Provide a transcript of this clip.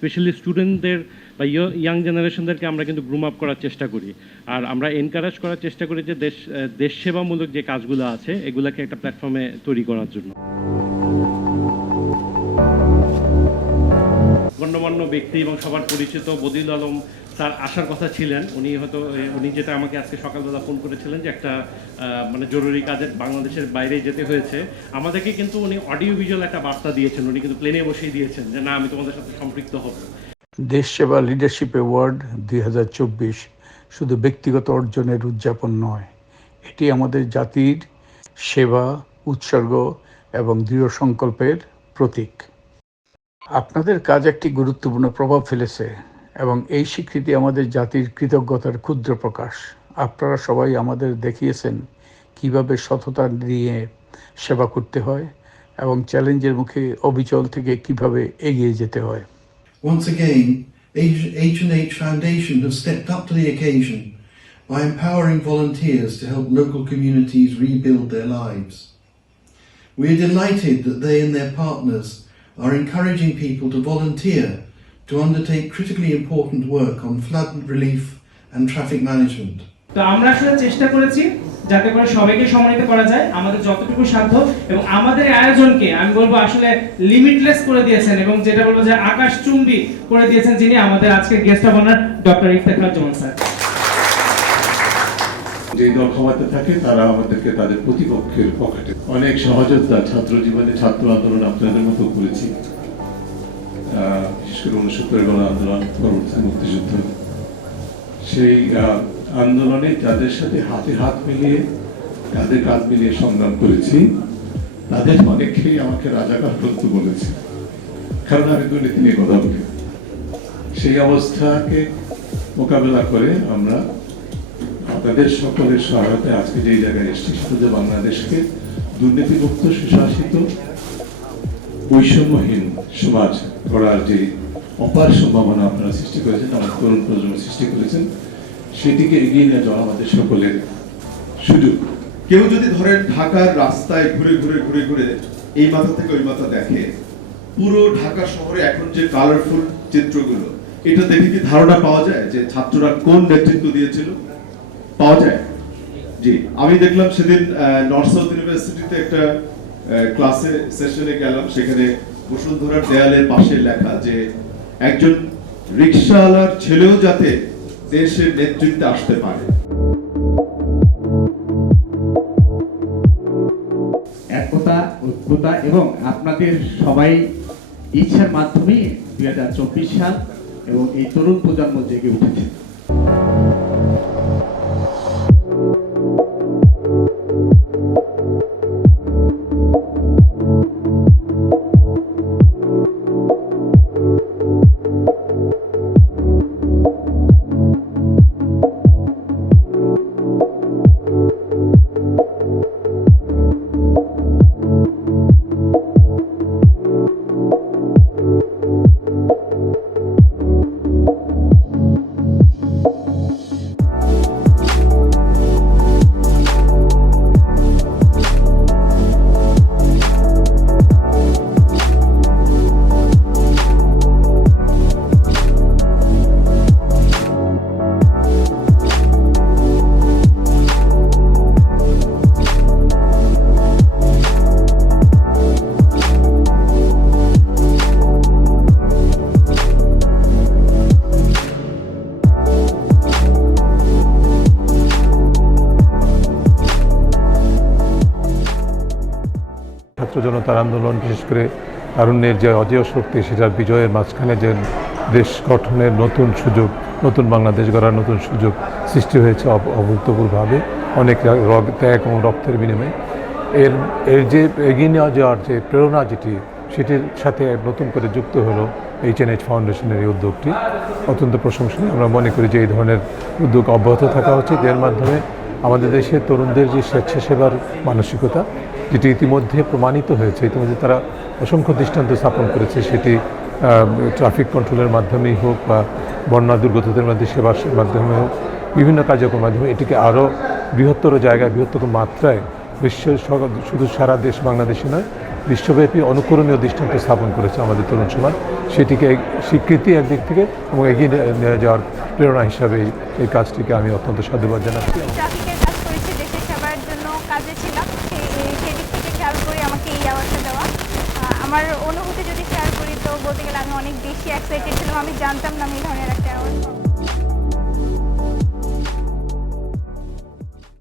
Specially স্টুডেন্টদের বা young জেনারেশনদেরকে আমরা কিন্তু গ্রুম আপ করার চেষ্টা করি। আর আমরা এনকারেজ করার চেষ্টা করি যে দেশ সেবামূলক যে কাজগুলো আছে এগুলোকে একটা প্ল্যাটফর্মে তৈরি করার জন্য। গণ্যমান্য ব্যক্তি এবং সবার পরিচিত বদিউল আলম স্যার আসার কথা ছিলেন। উনি যেটা আমাকে আজকে সকালবেলা ফোন করেছিলেন যে একটা মানে জরুরি কাজে বাংলাদেশের বাইরে যেতে হয়েছে। আমাদেরকে কিন্তু উনি অডিও ভিজুয়াল একটা বার্তা দিয়েছেন, উনি কিন্তু প্লেনে বসেই দিয়েছেন যে না, আমি তোমাদের সাথে সম্পৃক্ত হব। দেশ সেবা লিডারশিপ অ্যাওয়ার্ড 2024 শুধু ব্যক্তিগত অর্জনের উদযাপন নয়, এটি আমাদের জাতির সেবা, উৎসর্গ এবং দৃঢ় সংকল্পের প্রতীক। আপনাদের কাজ একটি গুরুত্বপূর্ণ প্রভাব ফেলেছে এবং এই স্বীকৃতি আমাদের জাতির কৃতজ্ঞতার ক্ষুদ্র প্রকাশ। আপনারা সবাই আমাদের দেখিয়েছেন কিভাবে সততা নিয়ে সেবা করতে হয় এবং চ্যালেঞ্জের মুখে অবিচল থেকে কিভাবে এগিয়ে যেতে হয়। Once again, H&H Foundation have stepped up to the occasion by empowering volunteers to help local communities rebuild their lives. We are delighted that they and their partners are encouraging people to volunteer to undertake critically important work on flood relief and traffic management. তো আমরা আসলে চেষ্টা করেছি যাতে করে সবাইকে সম্মানিত করা যায় আমাদের যতটুকু সাধ্য, এবং আমাদের আয়োজনকে আমি বলবো আসলে লিমিটলেস করে দিয়েছেন এবং যেটা বলবো যে আকাশচুম্বী করে দিয়েছেন যিনি আমাদের আজকের guest of honour doctor Iftekharuzzaman sir. যে দল ক্ষমতা থাকে তারা আমাদেরকে তাদের প্রতিপক্ষের পকেটে অনেক সহযোগিতা ছাত্র জীবনে ছাত্র আন্দোলন আপনাদের মতো করেছি, বিশেষ করে 69 গণ আন্দোলন, পরবর্তী মুক্তিযুদ্ধ। সেই আন্দোলনে যাদের সাথে হাতে হাত মিলিয়ে কাঁধে কাঁধ মিলিয়ে সংগ্রাম করেছি তাদের অনেকেই আমাকে রাজাকার বলতে বলেছে, কারণ আমি দুর্নীতি নিয়ে কথা বলি। সেই অবস্থাকে মোকাবেলা করে আমরা আপনাদের সকলের সহায়তায় আজকে যে জায়গায় এসেছি সেটা বাংলাদেশকে দুর্নীতিমুক্ত, সুশাসিত, বৈষম্যহীন সমাজ গড়ার যে অপার সম্ভাবনা আপনারা সৃষ্টি করেছেন, আমার তরুণ প্রজন্ম সৃষ্টি করেছেন, সেটিকে এগিয়ে নিয়ে যাওয়া আমাদের সকলের সুযোগ। কেউ যদি ধরেন ঢাকার রাস্তায় ঘুরে ঘুরে ঘুরে ঘুরে এই মাথা থেকে ওই মাথা দেখে, পুরো ঢাকা শহরে এখন যে কালারফুল চিত্রগুলো, এটা দেখে কি ধারণা পাওয়া যায় যে ছাত্ররা কোন নেতৃত্ব দিয়েছিল? পাওয়া যায়। জি, আমি দেখলাম সেদিন নর্থ সাউথ ইউনিভার্সিটিতে একটা ক্লাসে সেশনে গেলাম, সেখানে বসুন্ধরার দেয়ালের পাশে লেখা যে একজন রিকশাওয়ালার ছেলেও যাতে দেশের নেতৃত্বে আসতে পারে। একতা, ঐক্যতা এবং আপনাদের সবাই ইচ্ছার মাধ্যমেই 2024 সাল এবং এই তরুণ প্রজন্ম জেগে উঠেছে। ছাত্র জনতার আন্দোলন, বিশেষ করে তারুণ্যের যে অজেয় শক্তি, সেটার বিজয়ের মাঝখানে যে দেশ গঠনের নতুন সুযোগ, নতুন বাংলাদেশ গড়ার নতুন সুযোগ সৃষ্টি হয়েছে অভূতপূর্বভাবে, অনেক ত্যাগ এবং রক্তের বিনিময়ে। এর যে এগিয়ে নেওয়া যাওয়ার যে প্রেরণা সেটির সাথে নতুন করে যুক্ত হলো H&H ফাউন্ডেশনের এই উদ্যোগটি অত্যন্ত প্রশংসনীয়। আমরা মনে করি যে এই ধরনের উদ্যোগ অব্যাহত থাকা উচিত। এর মাধ্যমে আমাদের দেশের তরুণদের যে স্বেচ্ছাসেবার মানসিকতা, যেটি ইতিমধ্যে প্রমাণিত হয়েছে, ইতিমধ্যে তারা অসংখ্য দৃষ্টান্ত স্থাপন করেছে, সেটি ট্রাফিক কন্ট্রোলের মাধ্যমেই হোক বা বন্যা দুর্গতদের মধ্যে সেবার মাধ্যমে হোক, বিভিন্ন কার্যক্রমের মাধ্যমে এটিকে আরও বৃহত্তর জায়গায়, বৃহত্তর মাত্রায় শুধু সারা দেশ বাংলাদেশে নয়, বিশ্বব্যাপী অনুকরণীয় দৃষ্টান্ত স্থাপন করেছে আমাদের তরুণ সমাজ। সেটিকে স্বীকৃতি একদিক থেকে এবং এগিয়ে নিয়ে যাওয়ার প্রেরণা হিসাবে এই কাজটিকে আমি অত্যন্ত সাধুবাদ জানাচ্ছি। ট্রাফিকের কাজ করেছি, দেশের সেবার জন্য কাজে ছিলাম, সেদিক থেকে খেয়াল করে আমাকে এই অ্যাওয়ার্ডটা দেওয়া। আমার অনুভূতি যদি শেয়ার করি তো বলতে গেলে আমি অনেক বেশি এক্সাইটেড ছিলাম, আমি জানতাম না আমি এই ধরনের